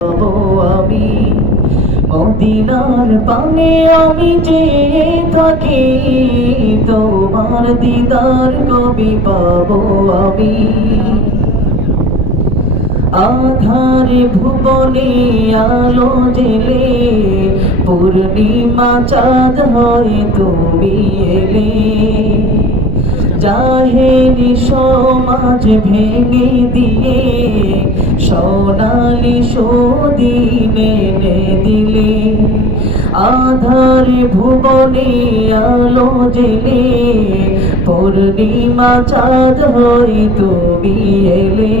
পাবো আমি মদিনার পানে আমি চেয়ে থাকি তোমার দিদার কবি পাবো আমি আধারে ভুবনে আলো জেলে পূর্ণিমা চাঁদ হয় তুমি এলে জাহেরি সমাজ ভেঙে দিয়ে সোনালি সদিন এনে দিলে আধারে ভুবনে আলো জেলে পূর্ণিমা চাঁদ হই তুমি এলে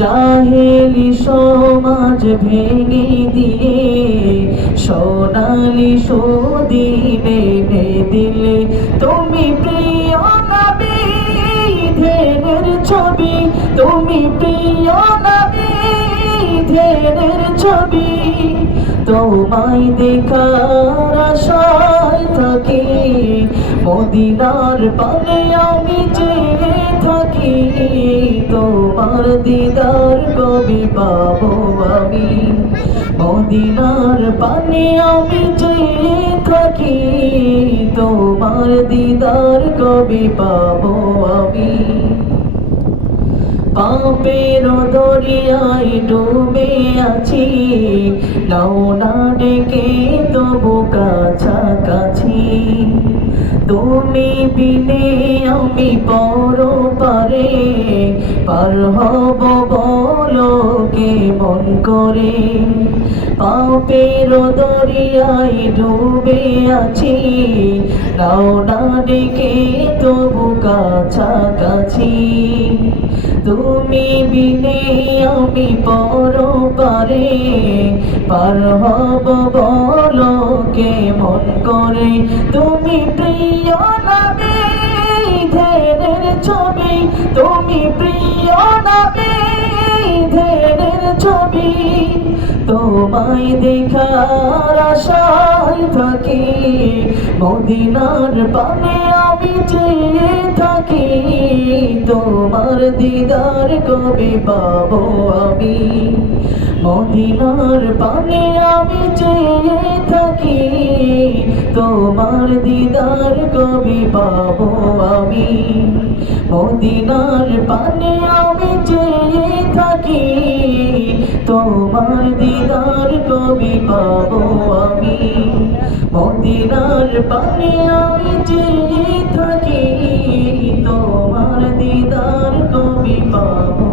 জাহেলি সমাজ ভেঙে দিয়ে সোনালি সদিন এনে দিলে তুমি প্রিয় নবী ধ্যানের ছবি তুমি প্রিয় নবী ধ্যানের ছবি তোমায় দেখার আশায় থাকি মদিনার পানে আমি চেয়ে থাকি তোমার দিদার কবি পাবো আমি মদিনার পানে আমি চেয়ে থাকি তোমার দিদার কবি পাবো আমি পাপের দরিয়ায় ডুবে আছি নাও না ডেকে তবু কাছাকাছি তুমি বিনে আমি পর পারে পার হব বলো কেমন করে পাপের দরিয়ায় ডুবে আছি নাও না ডেকে তবু কাছাকাছি তুমি বিনে আমি পর পারে পার হব বলো কেমন করে তুমি প্রিয় নবী ধ্যানের ছবি তুমি প্রিয় নবী ধ্যানের ছবি তোমায় দেখার আশায় থাকি মদিনার পানে আমি চেয়ে থাকি তোমার দিদার কবে পাবো আমি মদিনার পানে আমি চেয়ে থাকি তোমার দিদার কবে পাবো আমি মদিনার পানে আমি চেয়ে থাকি তোমার দিদার কবি পাবো আমি মদিনার পানে আমি চেয়ে থাকি তোমার দিদার কবি পাবো